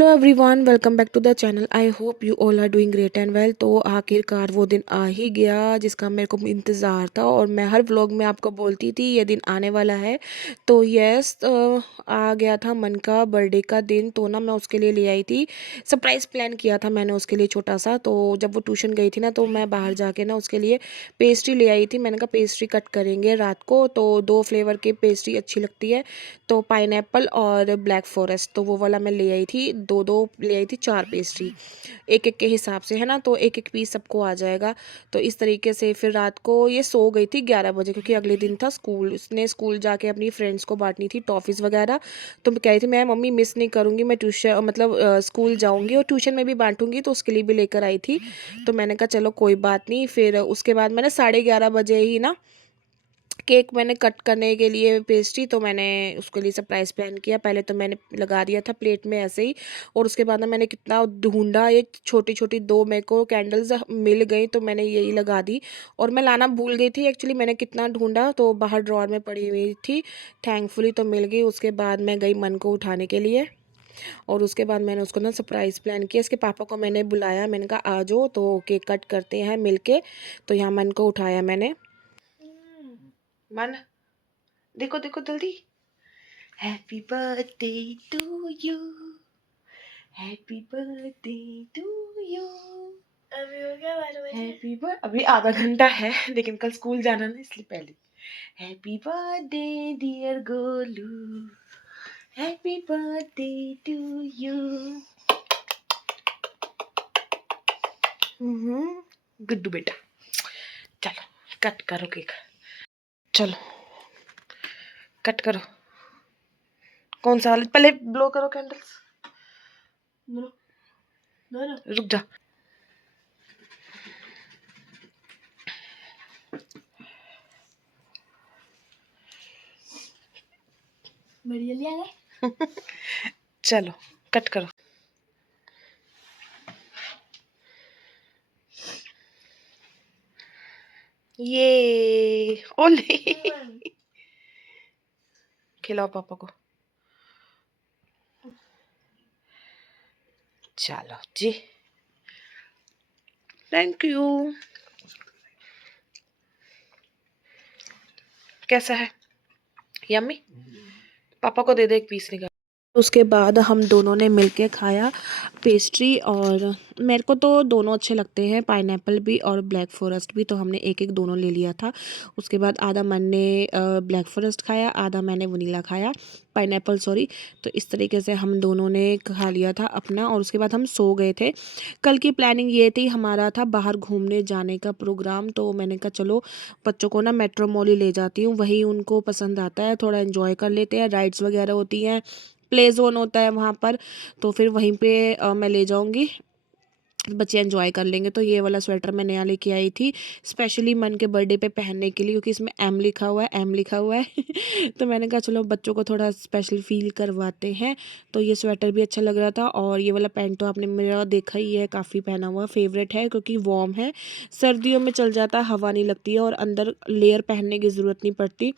Hello everyone, welcome back to the channel. I hope you all are doing great and well. तो आखिरकार वो दिन आ ही गया जिसका मेरे को इंतज़ार था और मैं हर व्लॉग में आपको बोलती थी ये दिन आने वाला है। तो यस, आ गया था मन का बर्थडे का दिन। तो ना मैं उसके लिए ले आई थी, सरप्राइज़ प्लान किया था मैंने उसके लिए छोटा सा। तो जब वो ट्यूशन गई थी ना तो मैं बाहर जाके ना उसके लिए पेस्ट्री ले आई थी। मैंने कहा पेस्ट्री कट करेंगे रात को, तो 2 फ्लेवर की पेस्ट्री अच्छी लगती है, तो पाइनएप्पल और ब्लैक फॉरेस्ट, तो वो वाला मैं ले आई थी। दो दो ले आई थी, 4 पेस्ट्री एक एक के हिसाब से, है ना। तो एक एक पीस सबको आ जाएगा। तो इस तरीके से फिर रात को ये सो गई थी 11 बजे, क्योंकि अगले दिन था स्कूल। उसने स्कूल जाके अपनी फ्रेंड्स को बांटनी थी टॉफ़ीज़ वगैरह। तो मैं कह रही थी मैं मम्मी मिस नहीं करूँगी, मैं ट्यूशन मतलब स्कूल जाऊँगी और ट्यूशन में भी बांटूंगी, तो उसके लिए भी लेकर आई थी। तो मैंने कहा चलो कोई बात नहीं। फिर उसके बाद मैंने 11:30 बजे ही ना केक मैंने कट करने के लिए पेस्ट्री, तो मैंने उसके लिए सरप्राइज़ प्लान किया। पहले तो मैंने लगा दिया था प्लेट में ऐसे ही, और उसके बाद ना मैंने कितना ढूंढा, ये छोटी छोटी दो मेरे को कैंडल्स मिल गई, तो मैंने यही लगा दी। और मैं लाना भूल गई थी एक्चुअली, मैंने कितना ढूंढा, तो बाहर ड्रॉअर में पड़ी हुई थी, थैंकफुली तो मिल गई। उसके बाद मैं गई मन को उठाने के लिए, और उसके बाद मैंने उसको ना सरप्राइज़ प्लान किया। इसके पापा को मैंने बुलाया, मैंने कहा आ जाओ तो केक कट करते हैं मिल के। तो यहाँ मन को उठाया मैंने। मन, देखो देखो जल्दी। Happy birthday to you, happy birthday to you. अभी हो गया 12 बजे। हैप्पी बर्थडे, अभी आधा घंटा है, लेकिन कल स्कूल जाना ना इसलिए पहले। Happy birthday dear Golu, happy birthday to you. Guddu बेटा, चलो कट करो केक, चलो कट करो। कौन सा वाला, पहले ब्लो करो कैंडल्स। रुक जा। चलो कट करो। ये ओले खिलाओ पापा को। चलो जी, थैंक यू। कैसा है, यम्मी? पापा को दे दे एक पीस निकाल। उसके बाद हम दोनों ने मिलके खाया पेस्ट्री, और मेरे को तो दोनों अच्छे लगते हैं, पाइनएप्पल भी और ब्लैक फॉरेस्ट भी, तो हमने एक एक दोनों ले लिया था। उसके बाद आधा मैंने ब्लैक फॉरेस्ट खाया, आधा मैंने वनीला खाया, पाइनएप्पल सॉरी। तो इस तरीके से हम दोनों ने खा लिया था अपना, और उसके बाद हम सो गए थे। कल की प्लानिंग ये थी, हमारा था बाहर घूमने जाने का प्रोग्राम। तो मैंने कहा चलो बच्चों को ना मेट्रो मॉल ही ले जाती हूँ, वही उनको पसंद आता है, थोड़ा एंजॉय कर लेते हैं, राइड्स वगैरह होती हैं, प्ले जोन होता है वहाँ पर, तो फिर वहीं पे मैं ले जाऊँगी, बच्चे एंजॉय कर लेंगे। तो ये वाला स्वेटर मैं नया लेके आई थी स्पेशली मन के बर्थडे पे पहनने के लिए, क्योंकि इसमें एम लिखा हुआ है, एम लिखा हुआ है तो मैंने कहा चलो बच्चों को थोड़ा स्पेशल फील करवाते हैं। तो ये स्वेटर भी अच्छा लग रहा था, और ये वाला पैंट तो आपने मेरा देखा ही है, काफ़ी पहना हुआ, फेवरेट है क्योंकि वार्म है, सर्दियों में चल जाता है, हवा नहीं लगती है, और अंदर लेयर पहनने की ज़रूरत नहीं पड़ती।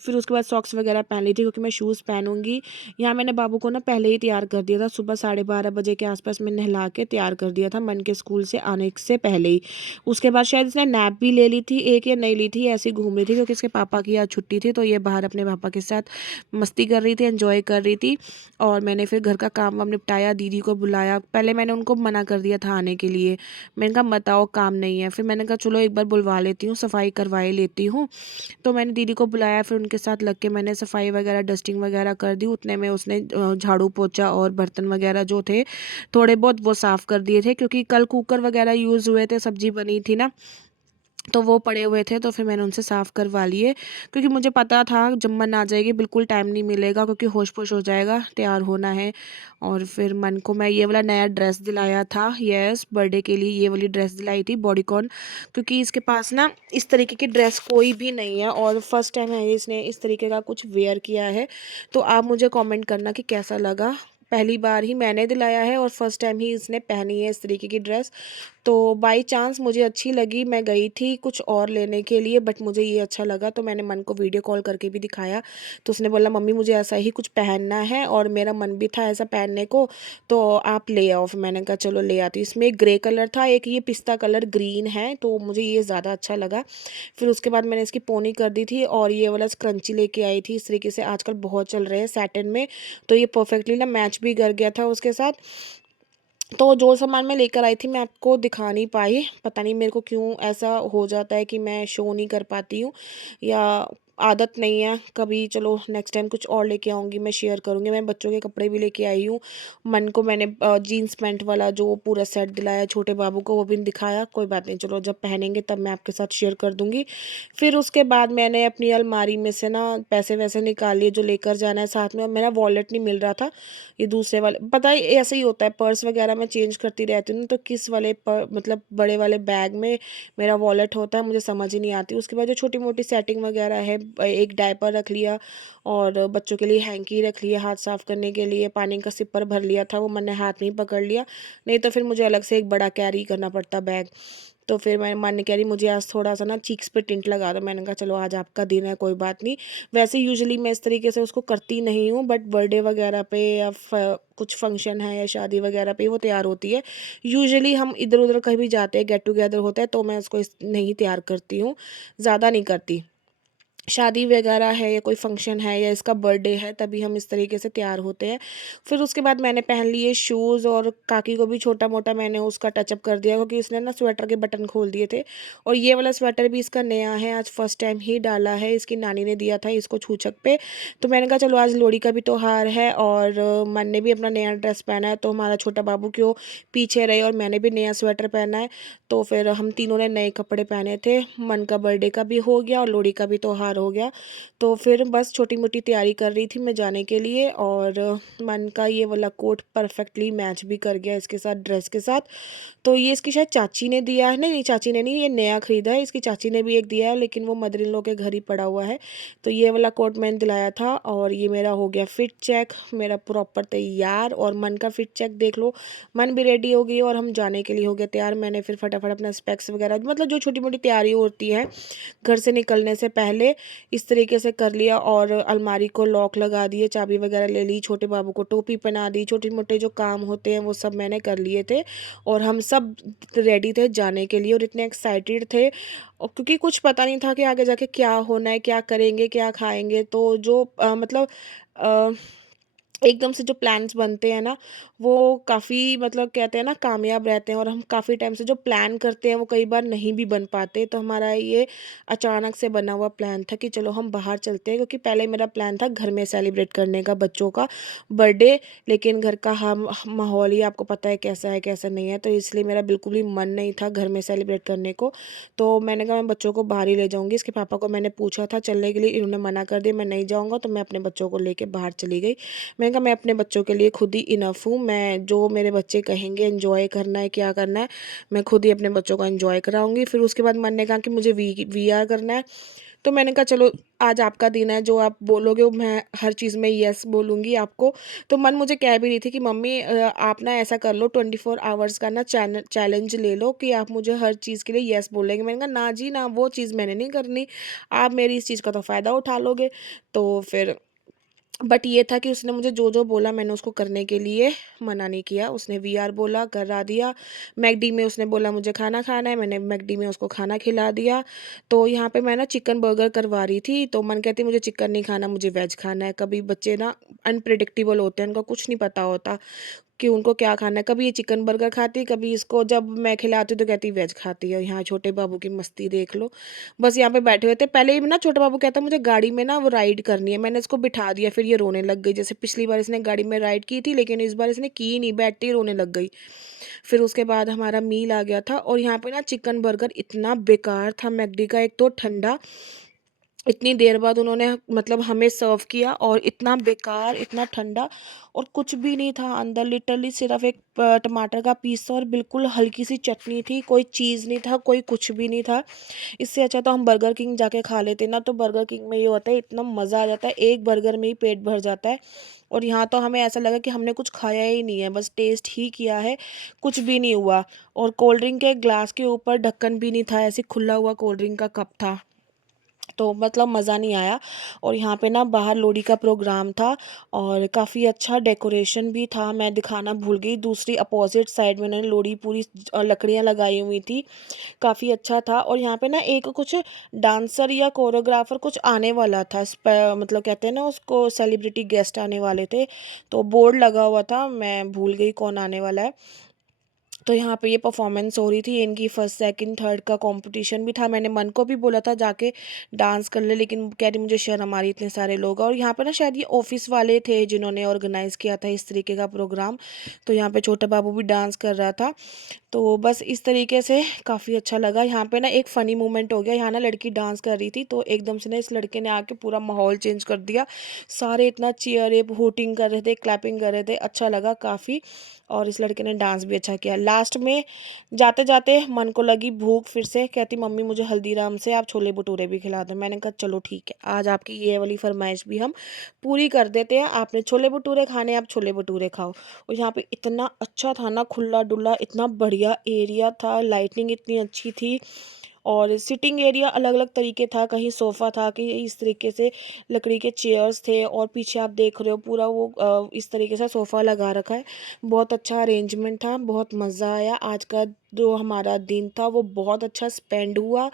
फिर उसके बाद सॉक्स वगैरह पहन ली थी, क्योंकि मैं शूज़ पहनूंगी। यहाँ मैंने बाबू को ना पहले ही तैयार कर दिया था, सुबह 12:30 बजे के आसपास मैं नहला के तैयार कर दिया था मन के स्कूल से आने से पहले ही। उसके बाद शायद इसने नैप भी ले ली थी एक, या नहीं ली थी, ऐसी घूम रही थी, क्योंकि इसके पापा की आज छुट्टी थी, तो ये बाहर अपने पापा के साथ मस्ती कर रही थी, एंजॉय कर रही थी। और मैंने फिर घर का काम वाम निपटाया, दीदी को बुलाया। पहले मैंने उनको मना कर दिया था आने के लिए, मैंने कहा मत आओ काम नहीं है। फिर मैंने कहा चलो एक बार बुलवा लेती हूँ, सफाई करवाए लेती हूँ। तो मैंने दीदी को बुलाया, फिर उनके साथ लग के मैंने सफाई वगैरह डस्टिंग वगैरह कर दी। उतने में उसने झाड़ू पोछा और बर्तन वगैरह जो थे थोड़े बहुत वो साफ़ कर दिए थे, क्योंकि कल कुकर वगैरह यूज़ हुए थे, सब्जी बनी थी ना, तो वो पड़े हुए थे, तो फिर मैंने उनसे साफ़ करवा लिए, क्योंकि मुझे पता था जब मन आ जाएगी बिल्कुल टाइम नहीं मिलेगा, क्योंकि होश पोश हो जाएगा, तैयार होना है। और फिर मन को मैं ये वाला नया ड्रेस दिलाया था, यस बर्थडे के लिए ये वाली ड्रेस दिलाई थी बॉडीकॉन, क्योंकि इसके पास ना इस तरीके की ड्रेस कोई भी नहीं है, और फर्स्ट टाइम है इसने इस तरीके का कुछ वेयर किया है। तो आप मुझे कॉमेंट करना कि कैसा लगा। पहली बार ही मैंने दिलाया है और फर्स्ट टाइम ही इसने पहनी है इस तरीके की ड्रेस। तो बाई चांस मुझे अच्छी लगी, मैं गई थी कुछ और लेने के लिए बट मुझे ये अच्छा लगा तो मैंने मन को वीडियो कॉल करके भी दिखाया। तो उसने बोला मम्मी मुझे ऐसा ही कुछ पहनना है और मेरा मन भी था ऐसा पहनने को, तो आप ले आओ। फिर मैंने कहा चलो ले आती हूँ। इसमें एक ग्रे कलर था, एक ये पिस्ता कलर ग्रीन है, तो मुझे ये ज़्यादा अच्छा लगा। फिर उसके बाद मैंने इसकी पोनी कर दी थी और ये वाला स्क्रंची लेके आई थी। इस तरीके से आजकल बहुत चल रहे हैं सैटिन में, तो ये परफेक्टली ना मैच भी कर गया था उसके साथ। तो जो सामान मैं लेकर आई थी मैं आपको दिखा नहीं पाई, पता नहीं मेरे को क्यों ऐसा हो जाता है कि मैं शो नहीं कर पाती हूँ या आदत नहीं है कभी। चलो नेक्स्ट टाइम कुछ और लेके आऊँगी, मैं शेयर करूँगी। मैं बच्चों के कपड़े भी लेके आई हूँ। मन को मैंने जीन्स पैंट वाला जो पूरा सेट दिलाया छोटे बाबू को, वो भी नहीं दिखाया। कोई बात नहीं, चलो जब पहनेंगे तब मैं आपके साथ शेयर कर दूँगी। फिर उसके बाद मैंने अपनी अलमारी में से ना पैसे वैसे निकाल लिए जो लेकर जाना है साथ में, और मेरा वॉलेट नहीं मिल रहा था। ये दूसरे वाले, पता है ऐसे ही होता है, पर्स वगैरह मैं चेंज करती रहती हूँ तो किस वाले पर मतलब बड़े वाले बैग में मेरा वॉलेट होता है मुझे समझ ही नहीं आती। उसके बाद जो छोटी मोटी सेटिंग वगैरह है, एक डायपर रख लिया और बच्चों के लिए हैंकी रख लिया, हाथ साफ़ करने के लिए पानी का सिपर भर लिया था, वो मैंने हाथ में ही पकड़ लिया, नहीं तो फिर मुझे अलग से एक बड़ा कैरी करना पड़ता बैग। तो फिर मैं मन ने कह रही मुझे आज थोड़ा सा ना चीक्स पे टिंट लगा दो। मैंने कहा चलो आज आपका दिन है, कोई बात नहीं। वैसे यूजुअली मैं इस तरीके से उसको करती नहीं हूँ, बट बर्थडे वगैरह पे या कुछ फंक्शन है या शादी वगैरह पे वो तैयार होती है। यूजुअली हम इधर उधर कहीं भी जाते हैं, गेट टुगेदर होता है, तो मैं उसको नहीं तैयार करती हूँ, ज़्यादा नहीं करती। शादी वगैरह है या कोई फंक्शन है या इसका बर्थडे है तभी हम इस तरीके से तैयार होते हैं। फिर उसके बाद मैंने पहन लिए शूज़ और काकी को भी छोटा मोटा मैंने उसका टचअप कर दिया क्योंकि उसने ना स्वेटर के बटन खोल दिए थे। और ये वाला स्वेटर भी इसका नया है, आज फर्स्ट टाइम ही डाला है, इसकी नानी ने दिया था इसको छूछक पे। तो मैंने कहा चलो आज लोहड़ी का भी त्योहार है और मन ने भी अपना नया ड्रेस पहना है, तो हमारा छोटा बाबू क्यों पीछे रहे और मैंने भी नया स्वेटर पहना है। तो फिर हम तीनों ने नए कपड़े पहने थे। मन का बर्थडे का भी हो गया और लोहड़ी का भी त्योहार हो गया। तो फिर बस छोटी मोटी तैयारी कर रही थी मैं जाने के लिए, और मन का ये वाला कोट परफेक्टली मैच भी कर गया इसके साथ, ड्रेस के साथ। तो ये इसकी शायद चाची ने दिया है, नहीं नहीं चाची ने नहीं, ये नया ख़रीदा है, इसकी चाची ने भी एक दिया है लेकिन वो मदर इन लॉ के घर ही पड़ा हुआ है। तो ये वाला कोट मैंने दिलाया था और ये मेरा हो गया फिट चेक, मेरा प्रॉपर तैयार। और मन का फिट चेक देख लो, मन भी रेडी हो गई और हम जाने के लिए हो गए तैयार। मैंने फिर फटाफट अपना स्पेक्स वगैरह मतलब जो छोटी मोटी तैयारी होती है घर से निकलने से पहले इस तरीके से कर लिया, और अलमारी को लॉक लगा दिए, चाबी वगैरह ले ली, छोटे बाबू को टोपी पहना दी, छोटे मोटे जो काम होते हैं वो सब मैंने कर लिए थे। और हम सब रेडी थे जाने के लिए और इतने एक्साइटेड थे, और क्योंकि कुछ पता नहीं था कि आगे जाके क्या होना है, क्या करेंगे, क्या खाएंगे। तो जो मतलब अ, एकदम से जो प्लान्स बनते हैं ना वो काफ़ी मतलब कहते हैं ना कामयाब रहते हैं, और हम काफ़ी टाइम से जो प्लान करते हैं वो कई बार नहीं भी बन पाते। तो हमारा ये अचानक से बना हुआ प्लान था कि चलो हम बाहर चलते हैं, क्योंकि पहले मेरा प्लान था घर में सेलिब्रेट करने का बच्चों का बर्थडे, लेकिन घर का हम माहौल ही आपको पता है कैसा नहीं है, तो इसलिए मेरा बिल्कुल भी मन नहीं था घर में सेलिब्रेट करने को। तो मैंने कहा मैं बच्चों को बाहर ही ले जाऊँगी। इसके पापा को मैंने पूछा था चलने के लिए, इन्होंने मना कर दिया मैं नहीं जाऊँगा, तो मैं अपने बच्चों को लेके बाहर चली गई। मैंने कहा मैं अपने बच्चों के लिए खुद ही इनफ हूँ, मैं जो मेरे बच्चे कहेंगे एंजॉय करना है क्या करना है मैं खुद ही अपने बच्चों को एंजॉय कराऊंगी। फिर उसके बाद मन ने कहा कि मुझे वी आर करना है, तो मैंने कहा चलो आज आपका दिन है, जो आप बोलोगे वो मैं हर चीज़ में यस बोलूँगी आपको। तो मन मुझे कह भी रही थी कि मम्मी आप ना ऐसा कर लो 24 आवर्स का ना चैलेंज ले लो कि आप मुझे हर चीज़ के लिए यस बोलेंगे। मैंने कहा ना जी ना, वो चीज़ मैंने नहीं करनी, आप मेरी इस चीज़ का तो फ़ायदा उठा लोगे। तो फिर बट ये था कि उसने मुझे जो जो बोला मैंने उसको करने के लिए मना नहीं किया। उसने वीआर बोला, करा दिया। मैकडी में उसने बोला मुझे खाना खाना है, मैंने मैकडी में उसको खाना खिला दिया। तो यहाँ पे मैं ना चिकन बर्गर करवा रही थी, तो मन कहती मुझे चिकन नहीं खाना, मुझे वेज खाना है। कभी बच्चे ना अनप्रिडिक्टेबल होते हैं, उनको कुछ नहीं पता होता कि उनको क्या खाना है। कभी ये चिकन बर्गर खाती है, कभी इसको जब मैं खिलाती हूँ तो कहती वेज खाती है। यहाँ छोटे बाबू की मस्ती देख लो। बस यहाँ पे बैठे हुए थे, पहले ही ना छोटा बाबू कहता मुझे गाड़ी में ना वो राइड करनी है, मैंने इसको बिठा दिया, फिर ये रोने लग गई। जैसे पिछली बार इसने गाड़ी में राइड की थी लेकिन इस बार इसने की नहीं, बैठती ही रोने लग गई। फिर उसके बाद हमारा मील आ गया था, और यहाँ पे ना चिकन बर्गर इतना बेकार था मैकडी का, एक तो ठंडा, इतनी देर बाद उन्होंने मतलब हमें सर्व किया, और इतना बेकार, इतना ठंडा, और कुछ भी नहीं था अंदर। लिटरली सिर्फ एक टमाटर का पीस था और बिल्कुल हल्की सी चटनी थी, कोई चीज़ नहीं था, कोई कुछ भी नहीं था। इससे अच्छा तो हम बर्गर किंग जाके खा लेते ना। तो बर्गर किंग में ये होता है, इतना मज़ा आ जाता है, एक बर्गर में ही पेट भर जाता है। और यहाँ तो हमें ऐसा लगा कि हमने कुछ खाया ही नहीं है, बस टेस्ट ही किया है, कुछ भी नहीं हुआ। और कोल्ड ड्रिंक के ग्लास के ऊपर ढक्कन भी नहीं था, ऐसे खुला हुआ कोल्ड ड्रिंक का कप था। तो मतलब मज़ा नहीं आया। और यहाँ पे ना बाहर लोहड़ी का प्रोग्राम था, और काफ़ी अच्छा डेकोरेशन भी था। मैं दिखाना भूल गई, दूसरी अपोजिट साइड में उन्होंने लोहड़ी पूरी लकड़ियाँ लगाई हुई थी, काफ़ी अच्छा था। और यहाँ पे ना एक कुछ डांसर या कोरियोग्राफर कुछ आने वाला था, मतलब कहते हैं ना उसको, सेलिब्रिटी गेस्ट आने वाले थे। तो बोर्ड लगा हुआ था, मैं भूल गई कौन आने वाला है। तो यहाँ पे ये परफॉर्मेंस हो रही थी इनकी, फर्स्ट सेकंड थर्ड का कंपटीशन भी था। मैंने मन को भी बोला था जाके डांस कर ले, लेकिन कह रही मुझे शर्म आ रही, इतने सारे लोग। और यहाँ पे ना शायद ये ऑफिस वाले थे जिन्होंने ऑर्गेनाइज़ किया था इस तरीके का प्रोग्राम। तो यहाँ पे छोटा बाबू भी डांस कर रहा था। तो बस इस तरीके से काफ़ी अच्छा लगा। यहाँ पे ना एक फ़नी मोमेंट हो गया, यहाँ ना लड़की डांस कर रही थी, तो एकदम से ना इस लड़के ने आके पूरा माहौल चेंज कर दिया। सारे इतना चीयर अप हूटिंग कर रहे थे, क्लैपिंग कर रहे थे, अच्छा लगा काफ़ी। और इस लड़के ने डांस भी अच्छा किया। लास्ट में जाते जाते मन को लगी भूख फिर से, कहती मम्मी मुझे हल्दीराम से आप छोले भटूरे भी खिला दो। मैंने कहा चलो ठीक है, आज आपकी ये वाली फरमाइश भी हम पूरी कर देते हैं। आपने छोले भटूरे खाने, आप छोले भटूरे खाओ। और यहाँ पे इतना अच्छा था ना, खुला डुला, इतना बढ़िया एरिया था, लाइटिंग इतनी अच्छी थी। और सिटिंग एरिया अलग अलग तरीके था, कहीं सोफ़ा था, कहीं इस तरीके से लकड़ी के चेयर्स थे, और पीछे आप देख रहे हो पूरा वो इस तरीके से सोफ़ा लगा रखा है। बहुत अच्छा अरेंजमेंट था, बहुत मज़ा आया। आज का जो हमारा दिन था वो बहुत अच्छा स्पेंड हुआ,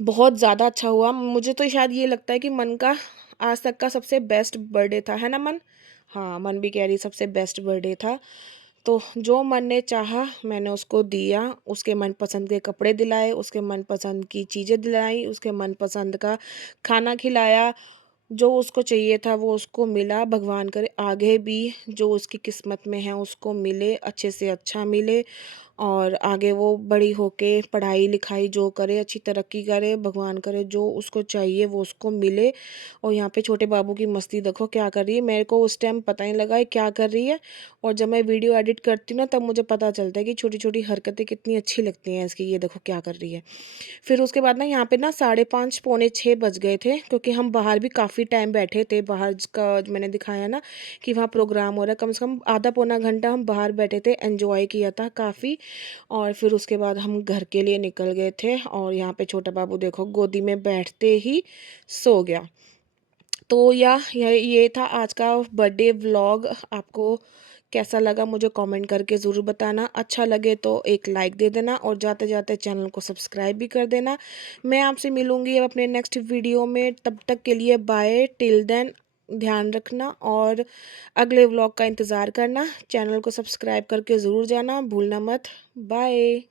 बहुत ज़्यादा अच्छा हुआ। मुझे तो शायद ये लगता है कि मन का आज तक का सबसे बेस्ट बर्थडे था, है ना मन? हाँ, मन भी कह रही सबसे बेस्ट बर्थडे था। तो जो मन ने चाहा मैंने उसको दिया, उसके मनपसंद के कपड़े दिलाए, उसके मनपसंद की चीज़ें दिलाई, उसके मनपसंद का खाना खिलाया। जो उसको चाहिए था वो उसको मिला। भगवान करे आगे भी जो उसकी किस्मत में है उसको मिले, अच्छे से अच्छा मिले, और आगे वो बड़ी होके पढ़ाई लिखाई जो करे, अच्छी तरक्की करे। भगवान करे जो उसको चाहिए वो उसको मिले। और यहाँ पे छोटे बाबू की मस्ती देखो क्या कर रही है, मेरे को उस टाइम पता नहीं लगा ये क्या कर रही है। और जब मैं वीडियो एडिट करती हूँ ना तब मुझे पता चलता है कि छोटी छोटी हरकतें कितनी अच्छी लगती हैं इसकी। ये देखो क्या कर रही है। फिर उसके बाद ना यहाँ पे ना 5:30 पौने 6 बज गए थे, क्योंकि हम बाहर भी काफ़ी टाइम बैठे थे। बाहर का मैंने दिखाया ना कि वहाँ प्रोग्राम हो रहा है, कम से कम आधा पौना घंटा हम बाहर बैठे थे, एंजॉय किया था काफ़ी। और फिर उसके बाद हम घर के लिए निकल गए थे। और यहाँ पे छोटा बाबू देखो गोदी में बैठते ही सो गया। तो ये था आज का बर्थडे व्लॉग। आपको कैसा लगा मुझे कमेंट करके ज़रूर बताना। अच्छा लगे तो एक लाइक दे देना, और जाते जाते चैनल को सब्सक्राइब भी कर देना। मैं आपसे मिलूँगी अब अपने नेक्स्ट वीडियो में, तब तक के लिए बाय, टिल देन ध्यान रखना, और अगले व्लॉग का इंतज़ार करना। चैनल को सब्सक्राइब करके ज़रूर जाना, भूलना मत। बाय।